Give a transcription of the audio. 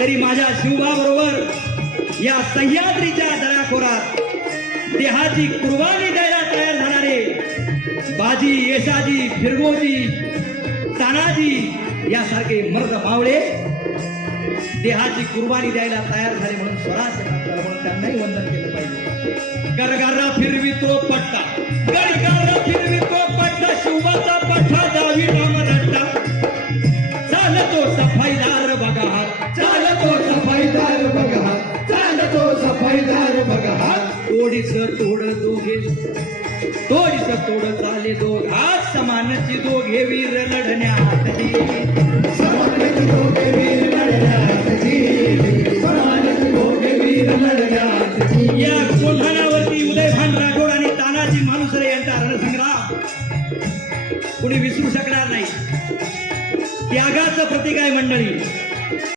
तरी माझ्या शिवबा बरोबर या सह्याद्रीच्या दराखोरात देहाची कुर्बानी द्यायला तयार झाणारे बाजी येशाजी फिरगोजी तानाजी यासारखे मर्द मावळे देहाची कुर्बानी द्यायला तयार झाले म्हणून स्वराज म्हणून त्यांनाही वंदन केलं पाहिजे. गरगारा फिरवी चालतो सफाईदार बघा. चालतो सफाईदार बघा. चालतो सफाईदार बघा. तोडीस तोड दोघे. तोडीस तोड चाले दोघा. समानची दोघे वीर लढण्यात समानची दोघे वीर लढण्यात समानची दोघे वीर लढण्यात या उदय उदयभान राठोड आणि तानाजी मानुसरे यांचा रणसंग्राम. कुणी विसरू शकणार नाही. त्यागाचं प्रतीक आहे मंडळी.